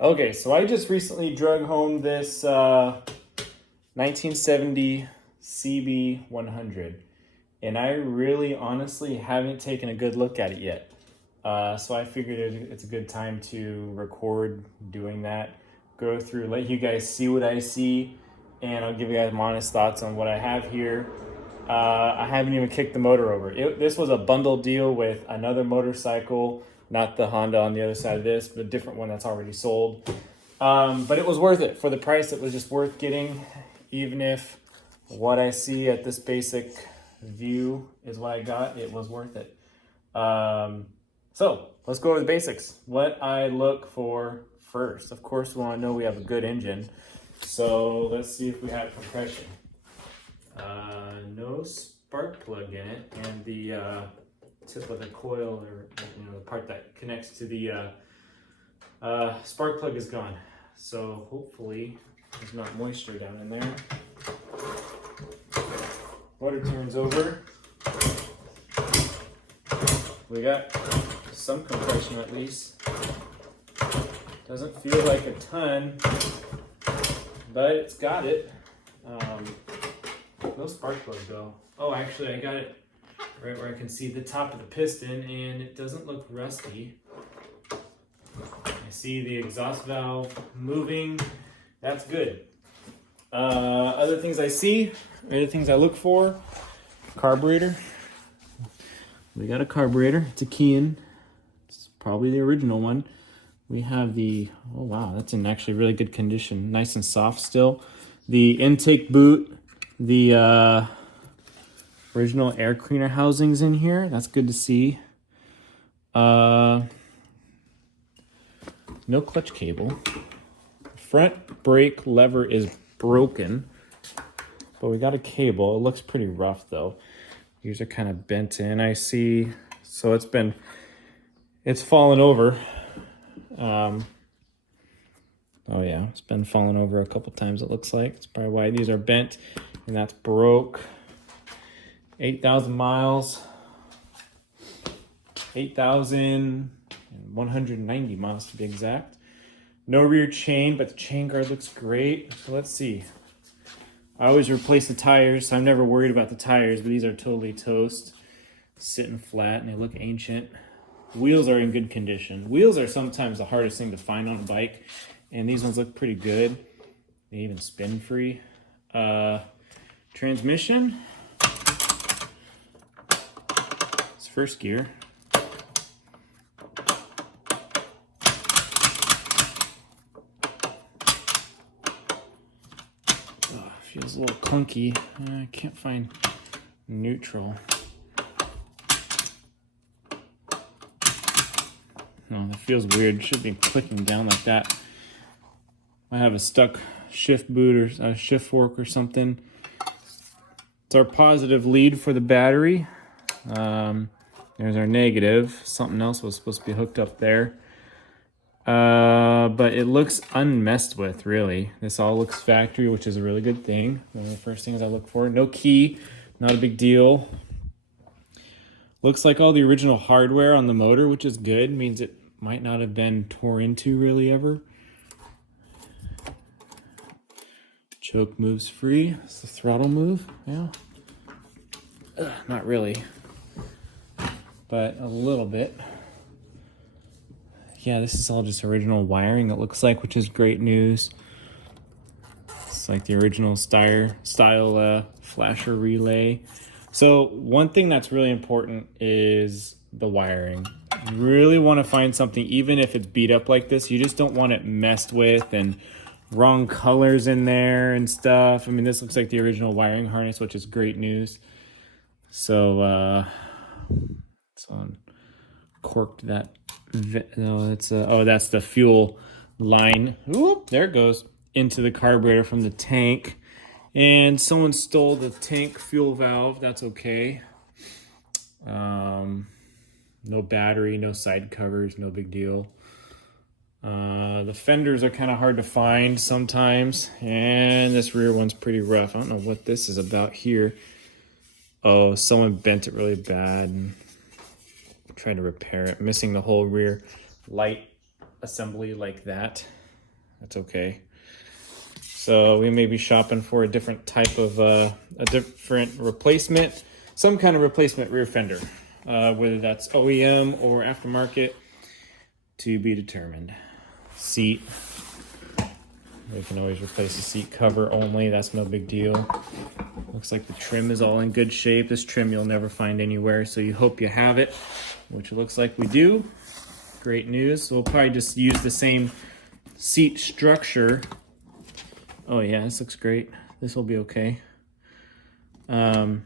Okay, so I just recently drug home this 1970 CB100, and I really honestly haven't taken a good look at it yet. So I figured it's a good time to record doing that, go through, let you guys see what I see, and I'll give you guys my honest thoughts on what I have here. I haven't even kicked the motor over. This was a bundle deal with another motorcycle, not the Honda on the other side of this, but a different one that's already sold. But it was worth it. For the price, it was just worth getting, even if what I see at this basic view is what I got, it was worth it. So let's go over the basics. What I look for first. Of course, we want to know we have a good engine. So let's see if we have compression. No spark plug in it, and the tip of the coil, or the part that connects to the spark plug is gone. So hopefully there's not moisture down in there. Motor turns over. We got some compression at least. Doesn't feel like a ton, but it's got it. No spark plug though. Oh, actually I got it right where I can see the top of the piston, and it doesn't look rusty. I see the exhaust valve moving. That's good. Other things I see, other things I look for, carburetor. We got a carburetor. It's a Kean. It's probably the original one. We have the, oh wow, that's in actually really good condition. Nice and soft still. The intake boot, the original air cleaner housings in here. That's good to see. No clutch cable. Front brake lever is broken, but we got a cable. It looks pretty rough though. These are kind of bent in, I see. So it's fallen over. Oh yeah, it's been falling over a couple times, it looks like. It's probably why these are bent, and that's broke. 8,000 miles. 8,190 miles to be exact. No rear chain, but the chain guard looks great. So let's see. I always replace the tires, so I'm never worried about the tires, but these are totally toast. Sitting flat, and they look ancient. Wheels are in good condition. Wheels are sometimes the hardest thing to find on a bike, and these ones look pretty good. They even spin free. Transmission. It's first gear. Feels a little clunky. I can't find neutral. No, that feels weird. It should be clicking down like that. I have a stuck shift boot or a shift fork or something. It's our positive lead for the battery. There's our negative. Something else was supposed to be hooked up there. But it looks unmessed with, really. This all looks factory, which is a really good thing. One of the first things I look for. No key, not a big deal. Looks like all the original hardware on the motor, which is good. Means it might not have been tore into really ever. Choke moves free. It's the throttle move, yeah. Not really, but a little bit. Yeah, this is all just original wiring, it looks like, which is great news. It's like the original style flasher relay. So one thing that's really important is the wiring. You really want to find something, even if it's beat up like this, you just don't want it messed with and wrong colors in there and stuff. I mean, this looks like the original wiring harness, which is great news. So, it's uncorked that. No, it's that's the fuel line. Oop, there it goes into the carburetor from the tank, and someone stole the tank fuel valve. That's okay. No battery, no side covers, no big deal. The fenders are kind of hard to find sometimes, and this rear one's pretty rough. I don't know what this is about here. Oh, someone bent it really bad and trying to repair it, missing the whole rear light assembly like that. That's okay. So we may be shopping for a different type of, a different replacement, some kind of replacement rear fender, whether that's OEM or aftermarket, to be determined. Seat. We can always replace the seat cover only. That's no big deal. Looks like the trim is all in good shape. This trim you'll never find anywhere, so you hope you have it, which it looks like we do. Great news. So we'll probably just use the same seat structure. Oh yeah, this looks great. This will be okay. We'll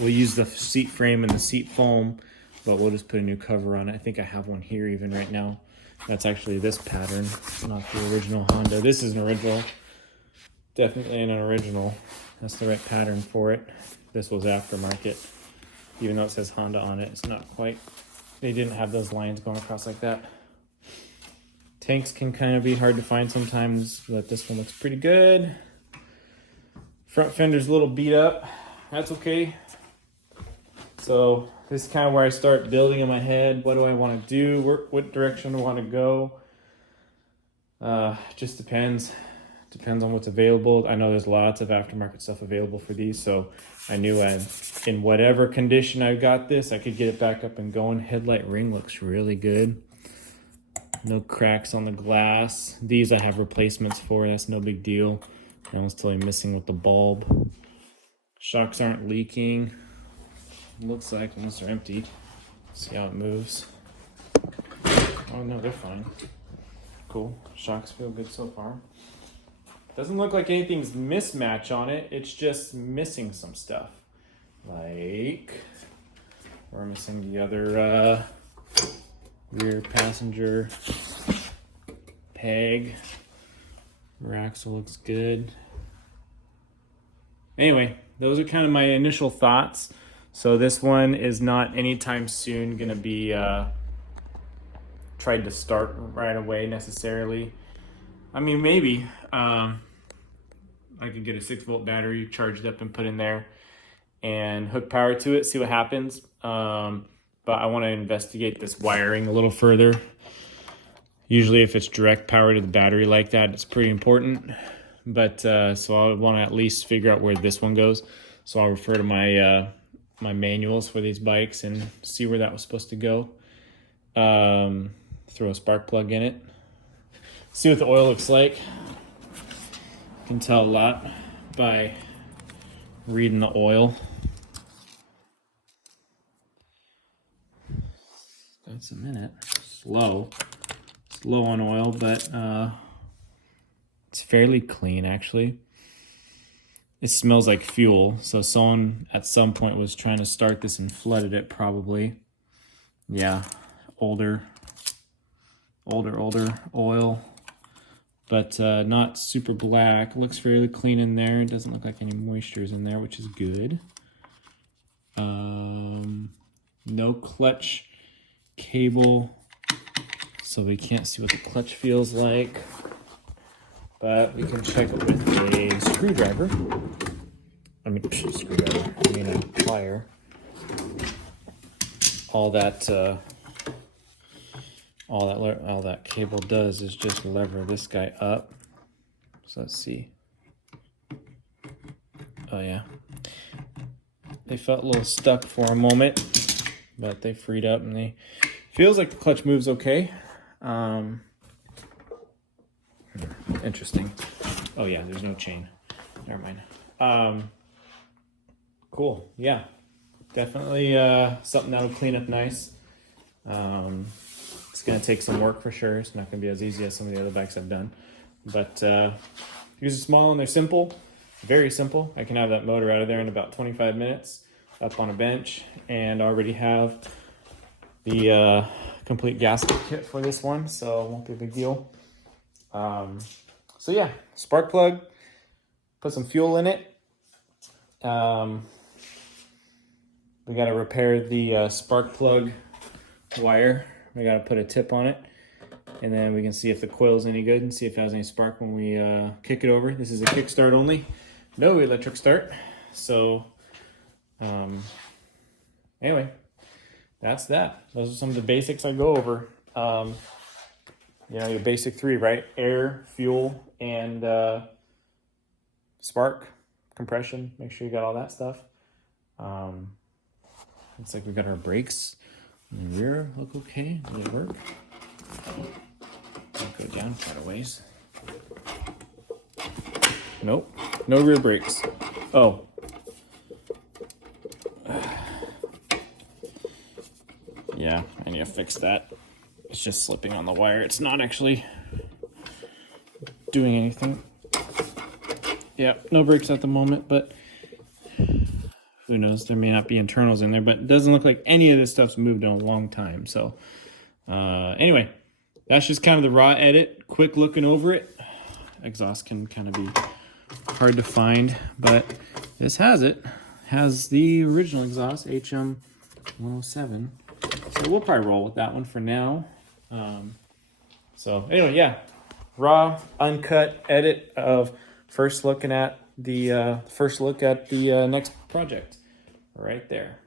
use the seat frame and the seat foam, but we'll just put a new cover on it. I think I have one here even right now. That's actually this pattern, not the original Honda. This is an original, definitely an original. That's the right pattern for it. This was aftermarket. Even though it says Honda on it, it's not quite. They didn't have those lines going across like that. Tanks can kind of be hard to find sometimes, but this one looks pretty good. Front fender's a little beat up. That's okay. So this is kind of where I start building in my head. What do I want to do? What direction do I want to go? Just depends. Depends on what's available. I know there's lots of aftermarket stuff available for these, so I knew in whatever condition I got this, I could get it back up and going. Headlight ring looks really good. No cracks on the glass. These I have replacements for. That's no big deal. That one's totally missing with the bulb. Shocks aren't leaking. Looks like once they're empty. See how it moves. Oh no, they're fine. Cool. Shocks feel good so far. Doesn't look like anything's mismatch on it. It's just missing some stuff. Like, we're missing the other rear passenger peg. Rear axle looks good. Anyway, those are kind of my initial thoughts. So this one is not anytime soon gonna be tried to start right away necessarily. I mean, maybe I could get a 6-volt battery charged up and put in there and hook power to it, see what happens. But I want to investigate this wiring a little further. Usually if it's direct power to the battery like that, it's pretty important. But so I want to at least figure out where this one goes. So I'll refer to my my manuals for these bikes and see where that was supposed to go. Throw a spark plug in it. See what the oil looks like. You can tell a lot by reading the oil. That's a minute. Slow on oil, but it's fairly clean actually. It smells like fuel, so someone at some point was trying to start this and flooded it probably. Yeah, older oil, but not super black. Looks fairly clean in there. It doesn't look like any moisture is in there, which is good. No clutch cable, so we can't see what the clutch feels like, but we can check it with a screwdriver. I mean, a plier. All that cable does is just lever this guy up. So let's see. Oh yeah. They felt a little stuck for a moment, but they freed up and feels like the clutch moves okay. Interesting. Oh yeah, there's no chain. Never mind. Cool. Yeah. Definitely something that'll clean up nice. It's going to take some work for sure. It's not going to be as easy as some of the other bikes I've done. But these are small and they're simple. Very simple. I can have that motor out of there in about 25 minutes up on a bench and already have the complete gasket kit for this one, so it won't be a big deal. So yeah, spark plug, put some fuel in it. We got to repair the spark plug wire. We got to put a tip on it, and then we can see if the coil's any good and see if it has any spark when we kick it over. This is a kickstart only, no electric start. So anyway, that's that. Those are some of the basics I go over. you know, your basic three, right? Air, fuel, and spark, compression. Make sure you got all that stuff. Looks like we got our brakes in the rear. Look okay. Will it work? I'll go down quite a ways. Nope. No rear brakes. Oh. Yeah, I need to fix that. It's just slipping on the wire. It's not actually doing anything. Yeah, no brakes at the moment, but who knows? There may not be internals in there, but it doesn't look like any of this stuff's moved in a long time. So anyway, that's just kind of the raw edit. Quick looking over it. Exhaust can kind of be hard to find, but this has it. Has the original exhaust, HM 107. So we'll probably roll with that one for now. So anyway, yeah, raw, uncut edit of first look at the next project right there.